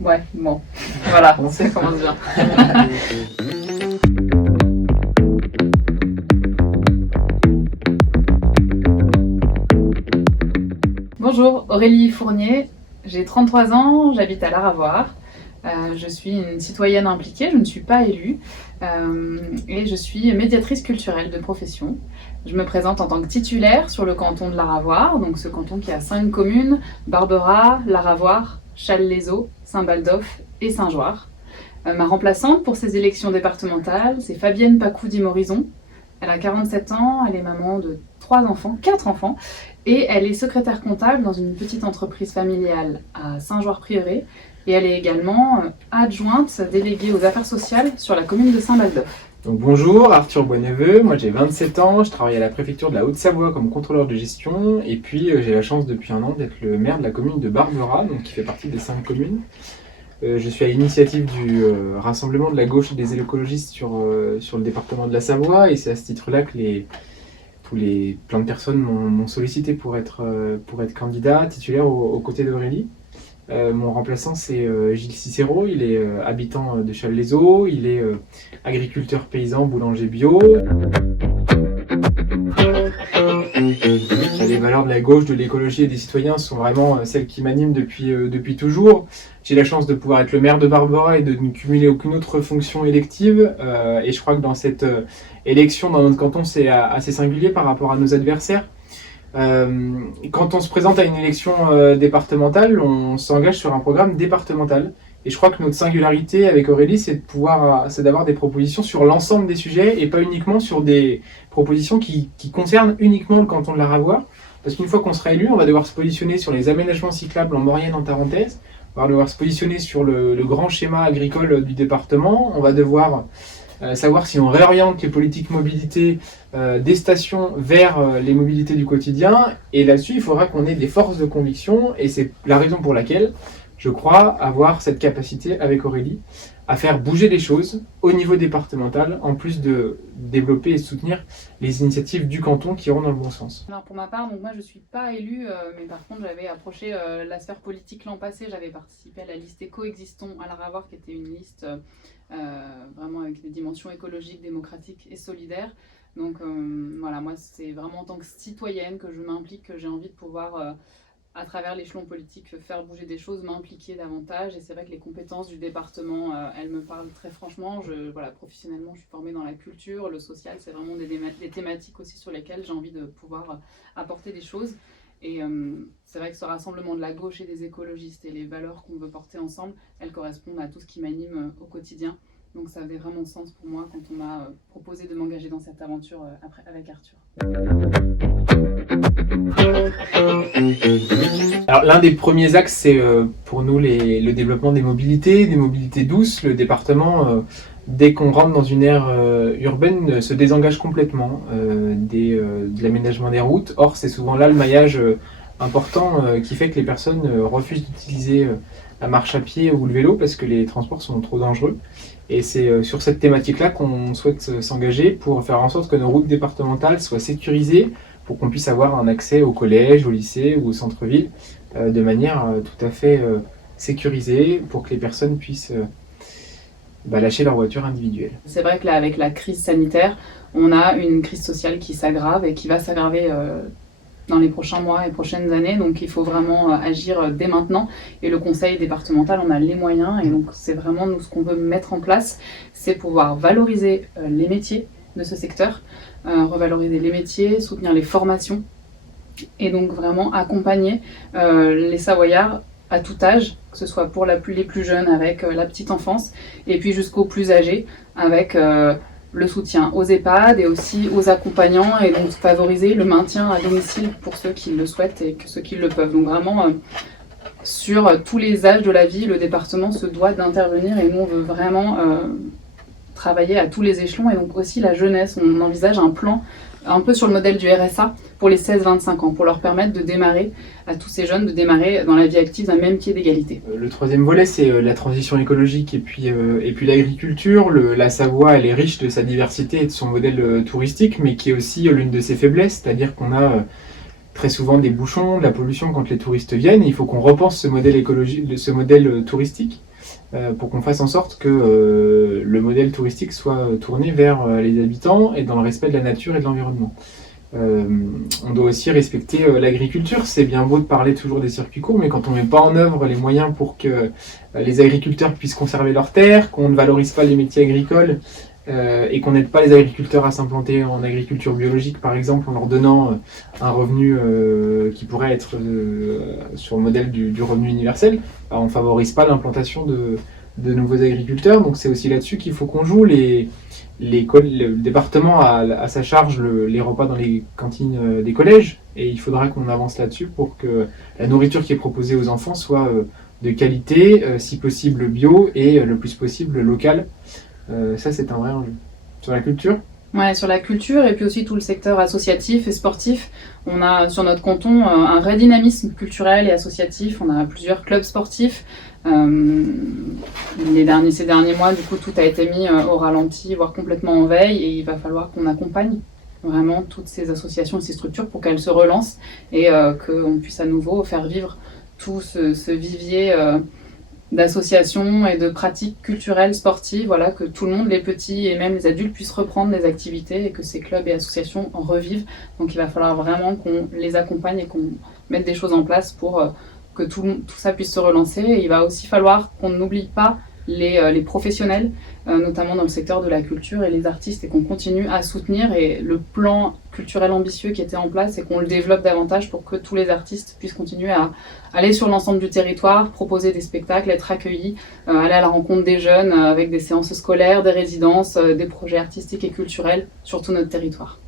Ouais, bon, voilà, ça commence bien. Bonjour, Aurélie Fournier, j'ai 33 ans, j'habite à Laravoir. Je suis une citoyenne impliquée, je ne suis pas élue et je suis médiatrice culturelle de profession. Je me présente en tant que titulaire sur le canton de Laravoir, donc ce canton qui a 5 communes, Barberat, Laravoir, Challes-les-Eaux, Saint-Baldoff et Saint-Joire. Ma remplaçante pour ces élections départementales, c'est Fabienne Pacou-Dimorizon. Elle a 47 ans, elle est maman de 4 enfants, et elle est secrétaire comptable dans une petite entreprise familiale à Saint-Joire-Prieuré, et elle est également adjointe déléguée aux affaires sociales sur la commune de Saint-Baldoff. Donc bonjour, Arthur Boisneveu, moi j'ai 27 ans, je travaille à la préfecture de la Haute-Savoie comme contrôleur de gestion, et puis j'ai la chance depuis un an d'être le maire de la commune de Barberat, donc qui fait partie des 5 communes. Je suis à l'initiative du rassemblement de la gauche et des écologistes sur le département de la Savoie, et c'est à ce titre-là que plein de personnes m'ont sollicité pour être candidat titulaire aux côtés d'Aurélie. Mon remplaçant, c'est Gilles Cicero, il est habitant de Challes-les-Eaux, il est agriculteur paysan, boulanger bio. Les valeurs de la gauche, de l'écologie et des citoyens sont vraiment celles qui m'animent depuis toujours. J'ai la chance de pouvoir être le maire de Barberat et de ne cumuler aucune autre fonction élective. Et je crois que dans cette élection, dans notre canton, c'est assez singulier par rapport à nos adversaires. Quand on se présente à une élection départementale, on s'engage sur un programme départemental. Et je crois que notre singularité avec Aurélie, c'est d'avoir des propositions sur l'ensemble des sujets et pas uniquement sur des propositions qui concernent uniquement le canton de Laravoir. Parce qu'une fois qu'on sera élu, on va devoir se positionner sur les aménagements cyclables en Maurienne, en Tarentaise. On va devoir se positionner sur le grand schéma agricole du département. On va devoir savoir si on réoriente les politiques mobilité des stations vers les mobilités du quotidien. Et là-dessus, il faudra qu'on ait des forces de conviction. Et c'est la raison pour laquelle je crois avoir cette capacité avec Aurélie à faire bouger les choses au niveau départemental, en plus de développer et de soutenir les initiatives du canton qui iront dans le bon sens. Alors pour ma part, donc moi je ne suis pas élue, mais par contre j'avais approché la sphère politique l'an passé, j'avais participé à la liste Coexistons à Laravoir, qui était une liste vraiment avec des dimensions écologiques, démocratiques et solidaires. Donc voilà, moi c'est vraiment en tant que citoyenne que je m'implique, que j'ai envie de pouvoir à travers l'échelon politique, faire bouger des choses, m'impliquer davantage. Et c'est vrai que les compétences du département, elles me parlent très franchement. Voilà, professionnellement, je suis formée dans la culture, le social, c'est vraiment des thématiques aussi sur lesquelles j'ai envie de pouvoir apporter des choses. Et c'est vrai que ce rassemblement de la gauche et des écologistes et les valeurs qu'on veut porter ensemble, elles correspondent à tout ce qui m'anime au quotidien. Donc ça avait vraiment sens pour moi quand on m'a proposé de m'engager dans cette aventure avec Arthur. Alors l'un des premiers axes, c'est pour nous le développement des mobilités douces. Le département, dès qu'on rentre dans une ère urbaine, se désengage complètement de l'aménagement des routes. Or, c'est souvent là le maillage important qui fait que les personnes refusent d'utiliser la marche à pied ou le vélo parce que les transports sont trop dangereux. Et c'est sur cette thématique-là qu'on souhaite s'engager pour faire en sorte que nos routes départementales soient sécurisées, pour qu'on puisse avoir un accès au collège, au lycée ou au centre-ville de manière tout à fait sécurisée, pour que les personnes puissent lâcher leur voiture individuelle. C'est vrai que là, avec la crise sanitaire, on a une crise sociale qui s'aggrave et qui va s'aggraver dans les prochains mois et prochaines années. Donc il faut vraiment agir dès maintenant. Et le conseil départemental en a les moyens. Et donc c'est vraiment nous ce qu'on veut mettre en place, c'est pouvoir valoriser les métiers de ce secteur, revaloriser les métiers, soutenir les formations et donc vraiment accompagner les Savoyards à tout âge, que ce soit pour les plus jeunes avec la petite enfance et puis jusqu'aux plus âgés avec le soutien aux EHPAD et aussi aux accompagnants, et donc favoriser le maintien à domicile pour ceux qui le souhaitent et ceux qui le peuvent. Donc vraiment sur tous les âges de la vie, le département se doit d'intervenir et nous on veut vraiment travailler à tous les échelons, et donc aussi la jeunesse. On envisage un plan un peu sur le modèle du RSA pour les 16-25 ans, pour leur permettre de démarrer, à tous ces jeunes, de démarrer dans la vie active d'un même pied d'égalité. Le troisième volet, c'est la transition écologique et puis l'agriculture. La Savoie, elle est riche de sa diversité et de son modèle touristique, mais qui est aussi l'une de ses faiblesses, c'est-à-dire qu'on a très souvent des bouchons, de la pollution quand les touristes viennent, et il faut qu'on repense ce modèle écologique, ce modèle touristique. pour qu'on fasse en sorte que le modèle touristique soit tourné vers les habitants et dans le respect de la nature et de l'environnement. On doit aussi respecter l'agriculture. C'est bien beau de parler toujours des circuits courts, mais quand on ne met pas en œuvre les moyens pour que les agriculteurs puissent conserver leurs terres, qu'on ne valorise pas les métiers agricoles et qu'on n'aide pas les agriculteurs à s'implanter en agriculture biologique, par exemple, en leur donnant un revenu qui pourrait être sur le modèle du revenu universel, on ne favorise pas l'implantation de nouveaux agriculteurs. Donc c'est aussi là-dessus qu'il faut qu'on joue. Le département a à sa charge les repas dans les cantines des collèges, et il faudra qu'on avance là-dessus pour que la nourriture qui est proposée aux enfants soit de qualité, si possible bio, et le plus possible locale. Ça, c'est un vrai enjeu. Sur la culture ? Ouais, sur la culture et puis aussi tout le secteur associatif et sportif. On a sur notre canton un vrai dynamisme culturel et associatif. On a plusieurs clubs sportifs. Ces derniers mois, du coup, tout a été mis au ralenti, voire complètement en veille, et il va falloir qu'on accompagne vraiment toutes ces associations et ces structures pour qu'elles se relancent et qu'on puisse à nouveau faire vivre tout ce vivier d'associations et de pratiques culturelles, sportives, voilà, que tout le monde, les petits et même les adultes, puissent reprendre des activités et que ces clubs et associations en revivent. Donc il va falloir vraiment qu'on les accompagne et qu'on mette des choses en place pour que tout ça puisse se relancer. Et il va aussi falloir qu'on n'oublie pas les professionnels, notamment dans le secteur de la culture et les artistes, et qu'on continue à soutenir et le plan culturel ambitieux qui était en place et qu'on le développe davantage pour que tous les artistes puissent continuer à aller sur l'ensemble du territoire, proposer des spectacles, être accueillis, aller à la rencontre des jeunes avec des séances scolaires, des résidences, des projets artistiques et culturels sur tout notre territoire.